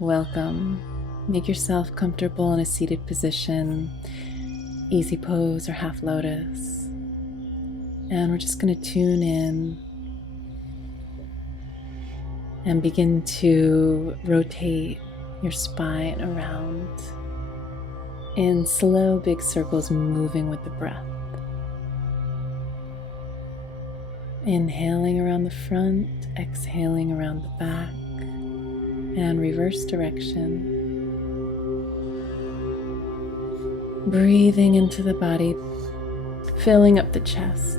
Welcome. Make yourself comfortable in a seated position, easy pose or half lotus. And we're just going to tune in and begin to rotate your spine around in slow, big circles, moving with the breath. Inhaling around the front, exhaling around the back, and reverse direction. Breathing into the body, filling up the chest,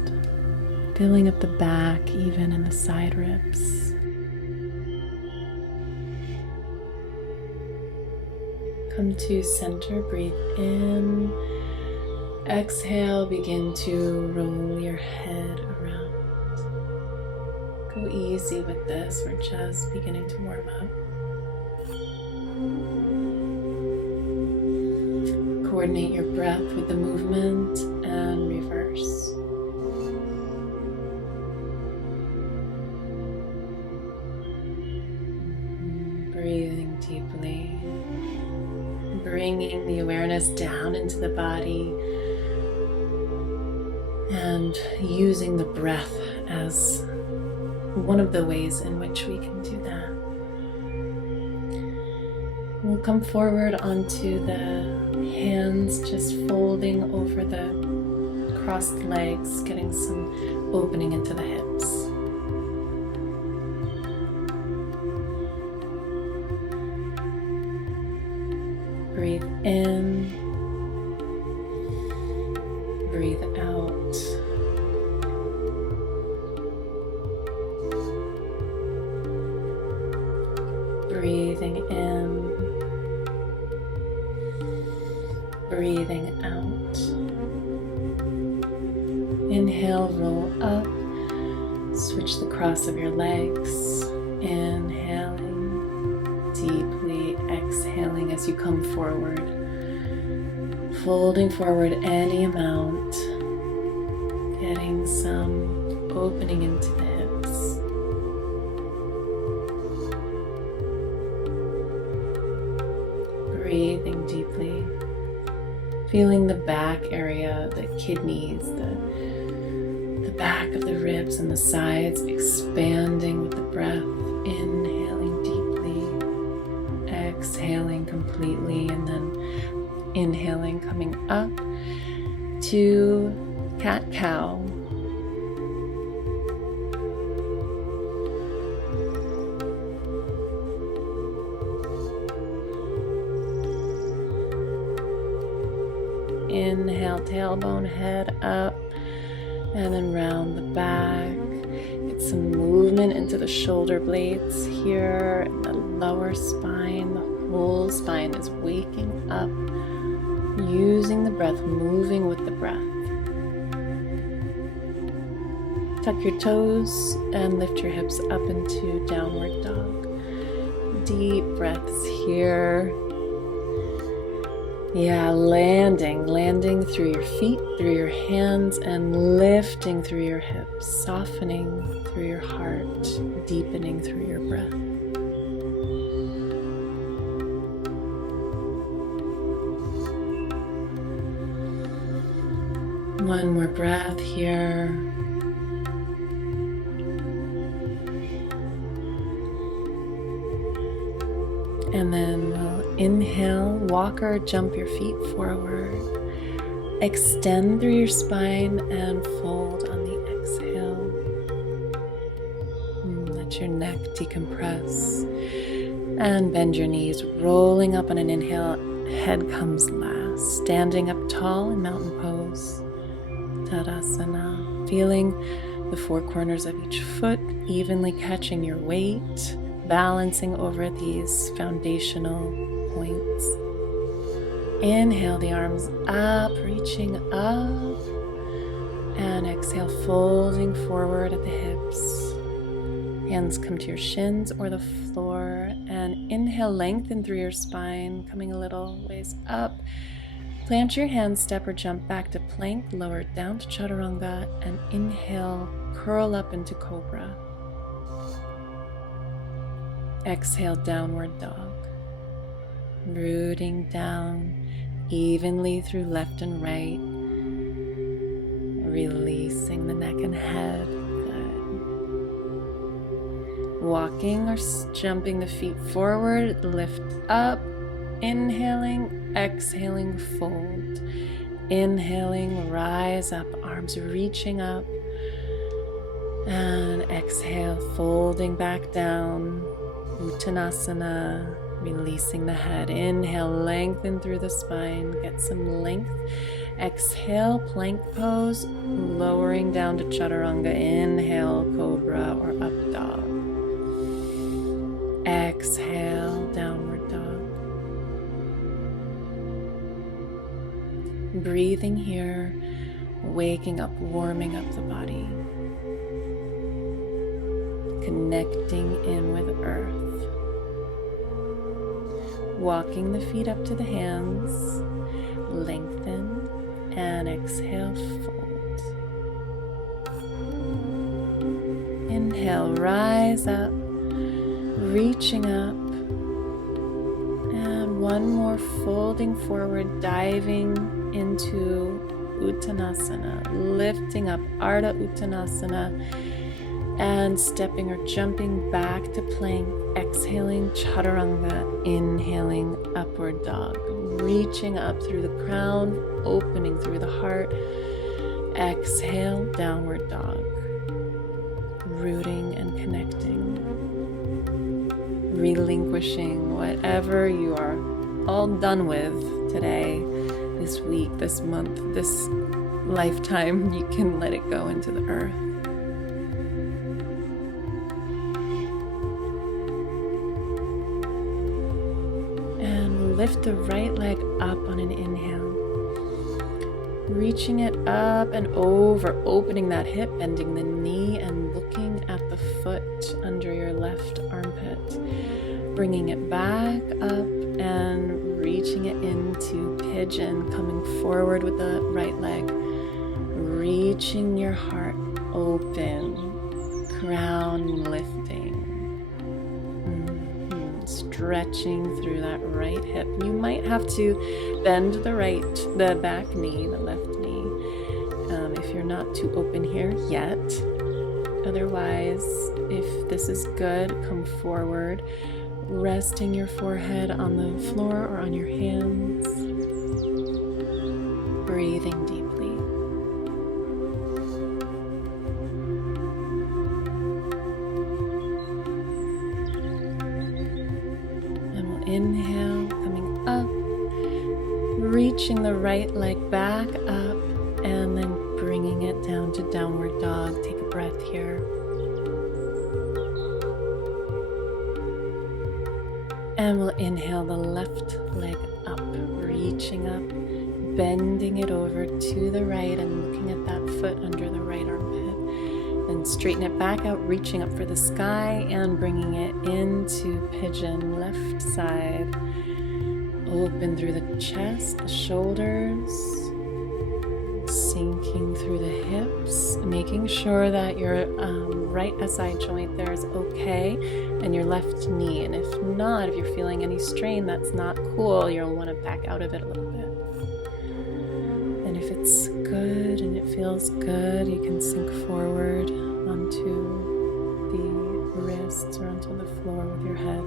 filling up the back, even in the side ribs. Come to center, breathe in. Exhale, begin to roll your head around. Go easy with this, we're just beginning to warm up. Coordinate your breath with the movement and reverse. Breathing deeply, bringing the awareness down into the body and using the breath as one of the ways in which we can do that. We'll come forward onto the hands, just folding over the crossed legs, getting some opening into the hips. Breathe in, breathe out. Breathing in, breathing out. Inhale, roll up, switch the cross of your legs. Inhaling deeply, exhaling as you come forward. Folding forward any amount, getting some opening into the hips. Breathing deeply, feeling the back area, the kidneys, the back of the ribs and the sides expanding with the breath. Inhaling deeply, exhaling completely, and then inhaling, coming up to cat-cow. Inhale, tailbone, head up, and then round the back. Get some movement into the shoulder blades here, and the lower spine. The whole spine is waking up, using the breath, moving with the breath. Tuck your toes and lift your hips up into downward dog. Deep breaths here. Yeah, landing through your feet, through your hands, and lifting through your hips, softening through your heart, deepening through your breath. One more breath here. And then we'll inhale, walk or jump your feet forward. Extend through your spine and fold on the exhale. Let your neck decompress. And bend your knees, rolling up on an inhale. Head comes last. Standing up tall in mountain pose. Tadasana. Feeling the four corners of each foot, evenly catching your weight. Balancing over these foundational points. Inhale the arms up, reaching up. And exhale, folding forward at the hips. Hands come to your shins or the floor. And inhale, lengthen through your spine, coming a little ways up. Plant your hands, step or jump back to plank, lower down to chaturanga. And inhale, curl up into cobra. Exhale, downward dog. rooting down evenly through left and right, releasing the neck and head. Good. Walking or jumping the feet forward, lift up, inhaling, exhaling, fold. Inhaling, rise up, arms reaching up, and exhale, folding back down, Uttanasana, releasing the head. Inhale, lengthen through the spine, get some length. Exhale, plank pose, lowering down to chaturanga. Inhale, cobra or up dog. Exhale, downward dog. Breathing here, waking up, warming up the body. Connecting in with earth. Walking the feet up to the hands, lengthen, and exhale, fold. Inhale, rise up, reaching up, and one more, folding forward, diving into Uttanasana, lifting up Ardha Uttanasana, and stepping or jumping back to plank, exhaling chaturanga, inhaling upward dog, reaching up through the crown, opening through the heart. Exhale, downward dog, rooting and connecting, relinquishing whatever you are all done with today, this week, this month, this lifetime. You can let it go into the earth. Lift the right leg up on an inhale, reaching it up and over, opening that hip, bending the knee, and looking at the foot under your left armpit. Bringing it back up and reaching it into pigeon, coming forward with the right leg, reaching your heart open, crown lifting. Stretching through that right hip. You might have to bend the back knee, the left knee, if you're not too open here yet. Otherwise, if this is good, come forward, resting your forehead on the floor or on your hands, breathing deeply. Inhale, coming up, reaching the right leg back up, and then bringing it down to downward dog. Take a breath here. And we'll inhale the left leg up, reaching up, bending it over to the right and looking at that foot under the right armpit. Then straighten it back out, reaching up for the sky and bringing it into pigeon, left side. Open through the chest, the shoulders, sinking through the hips, making sure that your right SI joint there is okay, and your left knee. And if not, if you're feeling any strain, that's not cool. You'll want to back out of it a little bit. And if it's good and it feels good, you can sink forward onto the wrists or onto the floor with your head.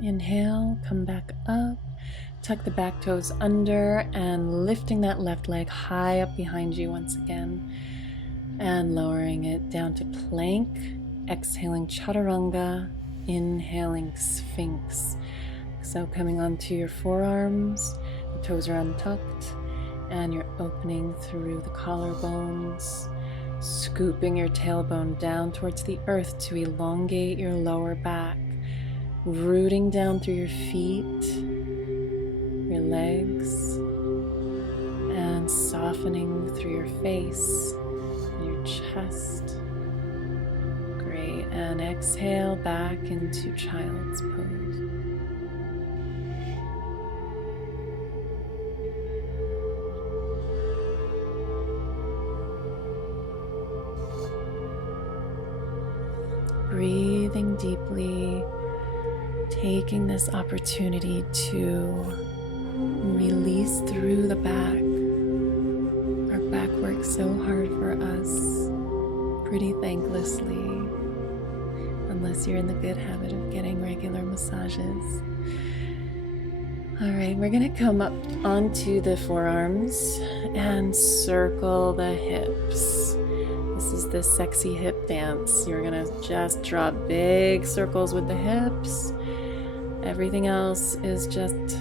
Inhale, come back up, tuck the back toes under and lifting that left leg high up behind you once again and lowering it down to plank, exhaling chaturanga, inhaling sphinx. So coming onto your forearms, the toes are untucked and you're opening through the collarbones, scooping your tailbone down towards the earth to elongate your lower back. Rooting down through your feet, your legs, and softening through your face and your chest. Great. And exhale back into child's pose. deeply, taking this opportunity to release through the back. Our back works so hard for us, pretty thanklessly, unless you're in the good habit of getting regular massages. All right, we're gonna come up onto the forearms and circle the hips. This is the sexy hip dance. You're gonna just draw big circles with the hips. Everything else is just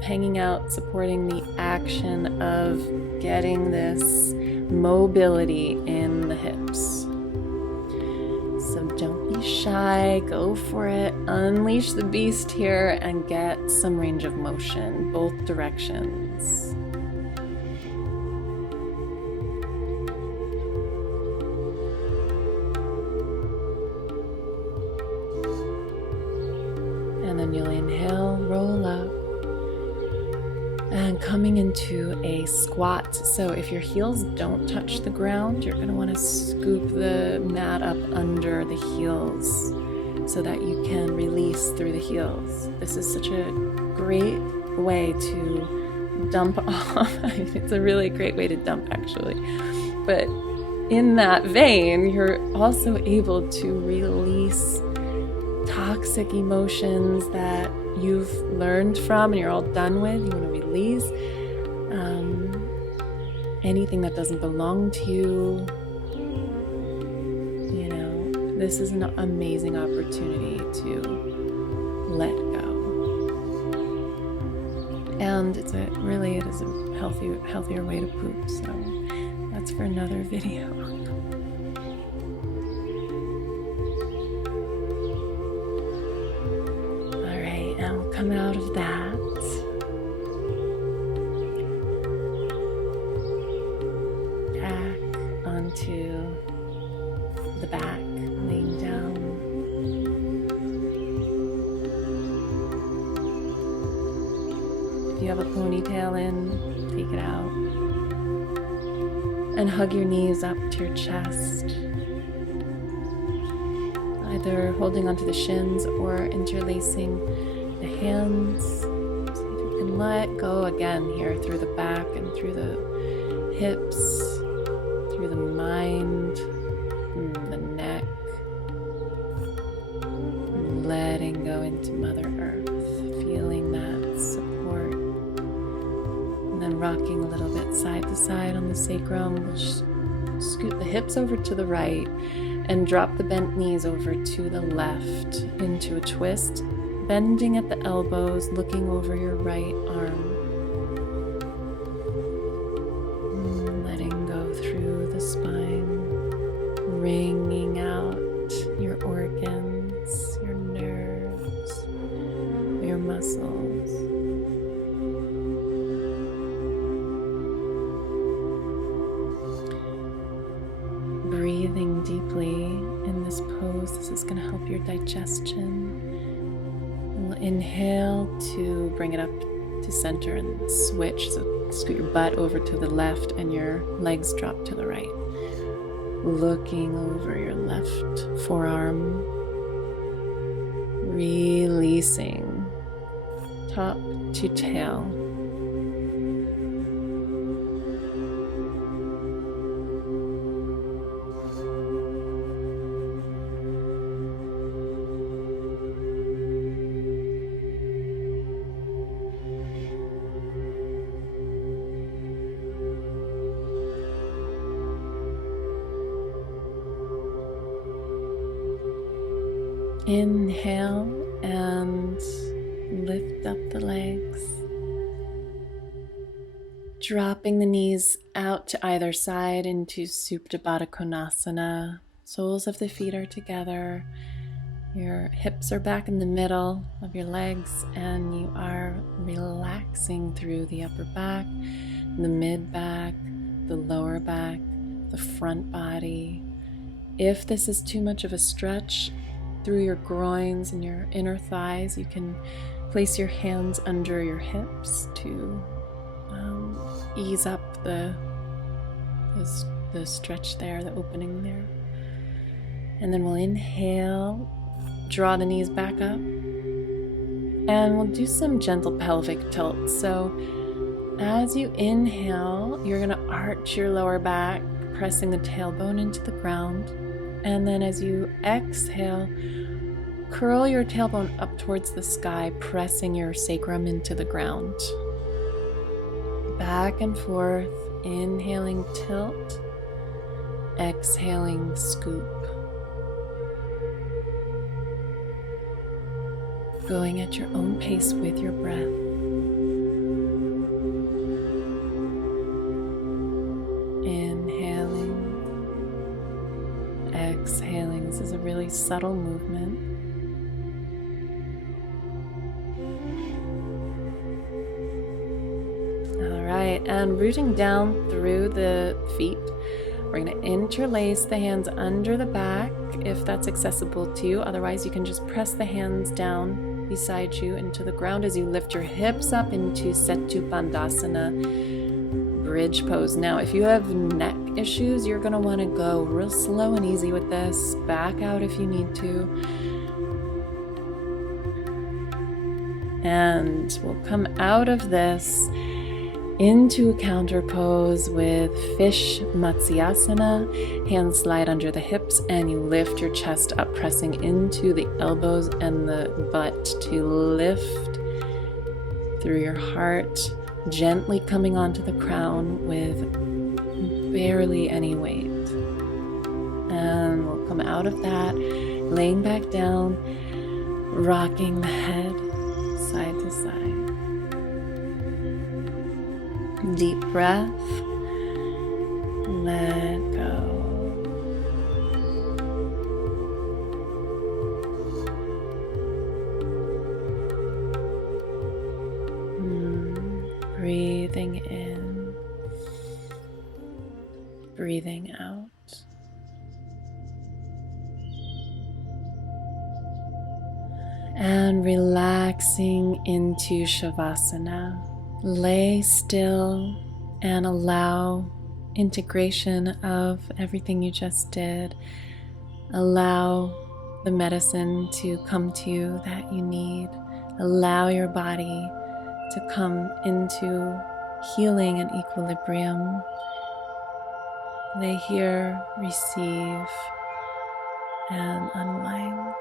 hanging out, supporting the action of getting this mobility in the hips. So don't be shy, go for it, unleash the beast here and get some range of motion, both directions. And then you'll inhale, roll up, and coming into a squat. So if your heels don't touch the ground, you're going to want to scoop the mat up under the heels so that you can release through the heels. This is such a great way to dump off. It's a really great way to dump, actually. But in that vein, you're also able to release toxic emotions that you've learned from and you're all done with. You want to release anything that doesn't belong to you. You know, this is an amazing opportunity to let go. And it is a healthier way to poop. So that's for another video. Come out of that. Back onto the back, laying down. If you have a ponytail in, take it out. And hug your knees up to your chest. Either holding onto the shins or interlacing the hands, so you can let go again here through the back and through the hips, through the mind, the neck, letting go into Mother Earth, feeling that support, and then rocking a little bit side to side on the sacrum. We'll scoot the hips over to the right and drop the bent knees over to the left into a twist. Bending at the elbows, looking over your right arm. Letting go through the spine, wringing out your organs, your nerves, your muscles. Breathing deeply in this pose. This is going to help your digestion. Inhale to bring it up to center and switch. So scoot your butt over to the left and your legs drop to the right. Looking over your left forearm. Releasing top to tail. Inhale and lift up the legs. Dropping the knees out to either side into Supta Baddha Konasana. Soles of the feet are together. Your hips are back in the middle of your legs and you are relaxing through the upper back, the mid back, the lower back, the front body. If this is too much of a stretch, through your groins and your inner thighs, you can place your hands under your hips to ease up the stretch there, the opening there. And then we'll inhale Draw the knees back up. And we'll do some gentle pelvic tilt. So as you inhale, you're going to arch your lower back, pressing the tailbone into the ground. And then as you exhale, curl your tailbone up towards the sky, pressing your sacrum into the ground. Back and forth, inhaling tilt, exhaling scoop. Going at your own pace with your breath. Inhaling, exhaling. This is a really subtle movement. All right, and rooting down through the feet, we're going to interlace the hands under the back if that's accessible to you. Otherwise, you can just press the hands down beside you into the ground as you lift your hips up into Setu Bandhasana bridge pose. Now, if you have neck issues, you're going to want to go real slow and easy with this. Back out if you need to. And we'll come out of this into a counter pose with Fish Matsyasana. Hands slide under the hips and you lift your chest up, pressing into the elbows and the butt to lift through your heart, gently coming onto the crown with barely any weight. And we'll come out of that, laying back down, rocking the head side to side. Deep breath. Let go. Breathing in. Breathing out. And relaxing into Shavasana. Lay still and allow integration of everything you just did. Allow the medicine to come to you that you need. Allow your body to come into healing and equilibrium. Lay here, receive, and unwind.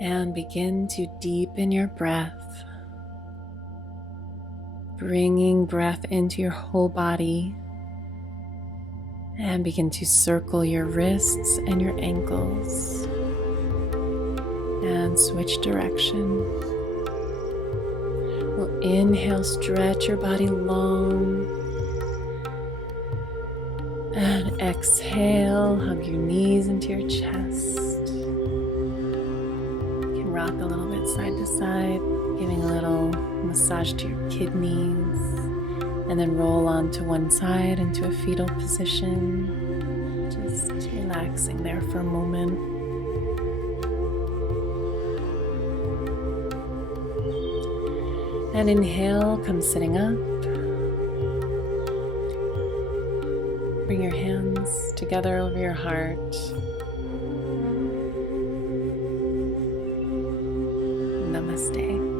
And begin to deepen your breath, bringing breath into your whole body, and begin to circle your wrists and your ankles and switch direction. We'll inhale, stretch your body long, and exhale, hug your knees into your chest. Rock a little bit side to side, giving a little massage to your kidneys, and then roll onto one side into a fetal position, just relaxing there for a moment. And inhale, come sitting up. Bring your hands together over your heart. Namaste.